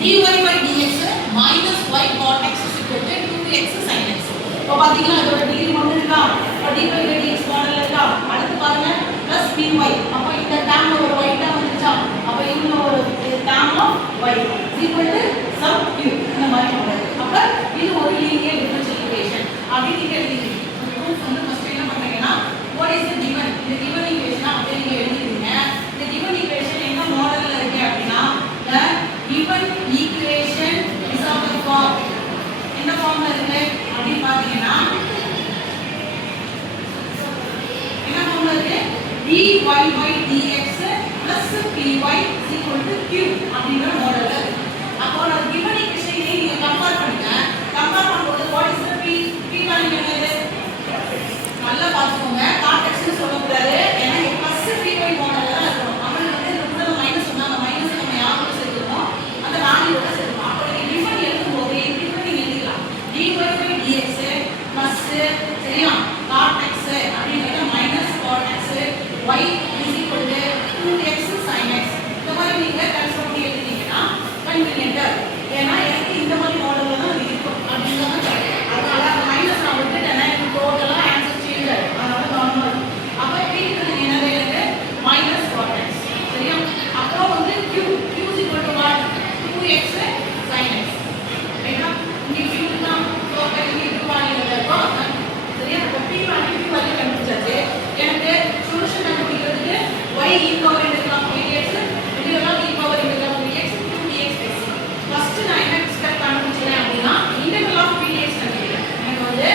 dy by dx minus y cot x is equal to 2x sin x. இப்போ பாத்தீங்கன்னா இதோட degree ஒன்னு இருக்கா? அப்ப dy by dx மாடல் இருக்கா? அடுத்து பாருங்க plus py. அப்ப இந்த டேர்ம்ல ஒரு y டேர்ம் வந்துச்சா? அப்ப இன்னும் ஒரு term of y is equal to sum q இந்த மாதிரி மாடல். அப்ப இது ஒரு லீனியர் டிஃபரன்ஷியல் ஈக்குவேஷன். அப்படி நீங்க எழுதிங்க. ப்ரூஃப் வந்து ஃபர்ஸ்ட் என்ன பண்றீங்கன்னா what is the given? இந்த given equation அப்படியே நீங்க எழுதிடுங்க. இந்த given equation என்ன மாடல்ல இருக்கு அப்படினா the given equation is of the form என்ன ஃபார்ம்ல இருக்கு அப்படி பாத்தீங்கன்னா என்ன ஃபார்ம்ல இருக்கு dy by dx plus py is equal to q அப்படிங்கற மாடல்ல இருக்கு. அப்போ அந்த given equation நீங்க கம்பேர் பண்ணுங்க. கம்பேர் பண்ணும்போது what is the p value என்னது நல்லா பாத்துக்கோங்க. cot x னு சொல்லக்கூடாது. ஏன்னா இங்க plus py மாடல்ல தான் இருக்கும். நம்ம வந்து இந்த மைனஸ் சொன்னாங்க. மைனஸ் நம்ம யாரோட சேர்த்துறோம் அந்த வேல்யூவோட சேர்த்துறோம். அப்போ நீங்க டிஃபரண்ட் எழுதும்போது எப்படி நீங்க எழுதிக்கலாம் dy by dx plus சரியா cot x அப்படிங்கறது minus cot x y is equal to 2x sin x. இந்த மாதிரி நீங்க கன்வெர்ட் பண்ணி எழுதினீங்கன்னா கன்வீனியன்ட்டா ஏன்னா எனக்கு இந்த மாதிரி மாடல்ல தான் இருக்கும் அப்படிங்கறத அதனால மைனஸ் நான் விட்டுட்டேன்னா எனக்கு டோட்டலா ஆன்சர் சேஞ்ச் ஆகும். அதனால நார்மல். அப்ப கீழே என்னது இருக்கு minus cot x சரியா. அப்புறம் வந்து q is equal to what 2x sin x ரைட்டா. இங்க q தான் டோட்டல் இங்க q வேல்யூ இருக்கோ சரியா. அப்ப p வேல்யூ கண்டுபிடிச்சாச்சு. எனக்கு சொல்யூஷன் கண்டுபிடிக்கிறதுக்கு y e power எடுக்கலாம் dx இதெல்லாம் e power எடுக்கலாம் dx 2dx பேசி ஃபர்ஸ்ட் நான் என்ன ஸ்டெப் கண்டுபிடிச்சேன் அப்படினா இன்டெகிரல் ஆஃப் pdx கண்டுபிடிக்கிறேன். எனக்கு வந்து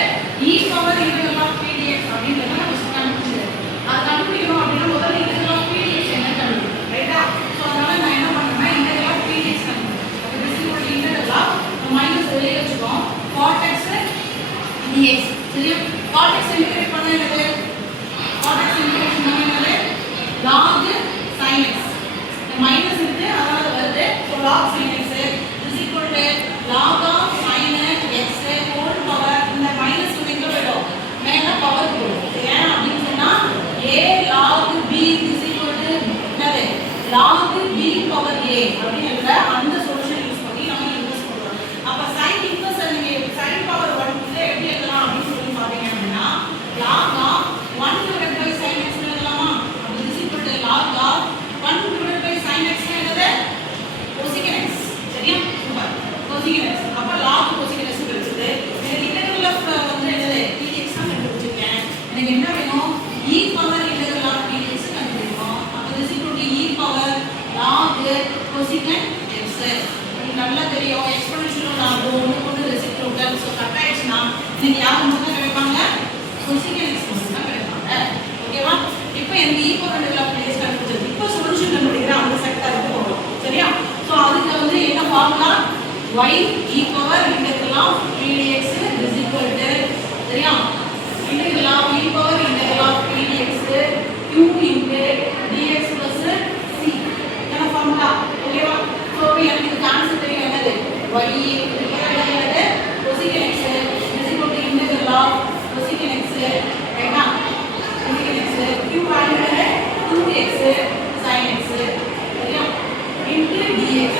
e power integral of pdx அப்படிங்கறத நான் ஃபர்ஸ்ட் கண்டுபிடிச்சேன். அது கண்டுபிடிக்கணும் அப்படினா முதல்ல integral of pdx என்ன கண்டுபிடிக்கணும் ரைட்டா. சோ அதனால நான் என்ன பண்ணேன்னா integral of pdx கண்டுபிடிச்சேன். அப்ப this is what integral of minus வெளிய வெச்சுக்கோம் cot x dx சரியா. cot x இன்டகிரேட் பண்ணா என்னது cot x இன்டகிரேட் பண்ணா என்னது log sin x மைனஸ் இருக்கு அதனால வருது. So log sin x is equal to log of sin x whole power இந்த மைனஸ் வந்து எங்க போய்டும் மேல பவர் போடும். ஏன் அப்படினு சொன்னா a log b is equal to என்னது log b power a அப்படிங்கற அந்த சொல்யூஷன் யூஸ் பண்ணி நாம இன்வெர்ஸ் பண்றோம். அப்ப sin இன்வெர்ஸ் நீங்க sin power 1 க்கு எப்படி எழுதலாம் அப்படினு சொல்லி பாத்தீங்க அப்படினா log of 1 divided by sin x எழுதலாமா. அப்ப this is equal to log of 1 divided by sin x என்னது cosecant x சரியா. Super cosecant x. அப்ப log cosecant x கிடைச்சது. எனக்கு integral of வந்து என்னது pdx தான் கண்டுபிடிச்சிருக்கேன். எனக்கு என்ன வேணும் e power integral of pdx கண்டுபிடிக்கணும். அப்ப this is equal to e power log cosecant x. உங்களுக்கு நல்லா தெரியும் எக்ஸ்போனன்ஷியல் log ஒன்னு ரெசிப்ரோக்கல். சோ கட் ஆயிடுச்சுனா நீங்க யார் மட்டும் தான் கிடைப்பாங்க cosecant x மட்டும் தான் கிடைப்பாங்க. ஓகேவா. இப்போ எனக்கு e power integral of pdx கண்டுபிடிச்சது. இப்போ சொல்யூஷன் கண்டுபிடிக்கிற அந்த செக்டாருக்கு போறோம் சரியா. சோ அதுக்கு வந்து என்ன formula y e power integral of pdx is equal to சரியா integral of e power integral of pdx q into dx plus c என்ன ஃபார்முலா ஓகேவா. சோ எனக்கு இது கான்செப்ட் தெரியும் என்னது y என்னது cosecant x is equal to integral of cosecant x ரைட்டா. cosecant x q value என்னது 2x sin x சரியா into dx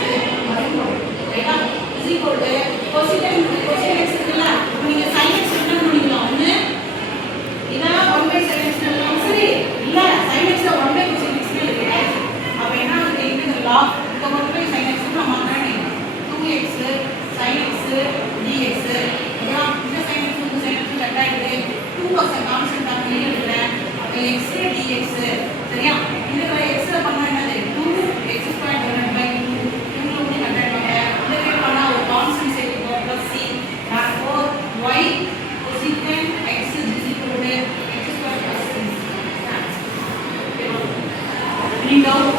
ரைட்டா is equal to cosecant x இருக்குல்ல. இப்போ நீங்க sin x என்ன பண்ணிக்கலாம் ஒண்ணு இத 1 by sin x எழுதலாம். சரி இல்ல sin x 1 by cosecant x எழுதுங்க. அப்ப என்ன ஆகுது integral of இந்த 1 by sin x நம்ம மாத்தறேன் 2x sin x dx ஓகேவா. இந்த sin x வந்து sin x கட் ஆயிடுது 2 as a கான்ஸ்டன்ட் நான் வெளிய எடுக்கிறேன். அப்ப x dx சரியா. இந்த x பண்ணா என்னது 2x squared divided by 2 including cut ஆயிடுவாங்க. இன்டகிரேட் பண்ணா ஒரு கான்ஸ்டன்ட் சேர்த்துக்கோ plus c therefore y cosecant x is equal to x squared plus c. ஓகேவா. any doubt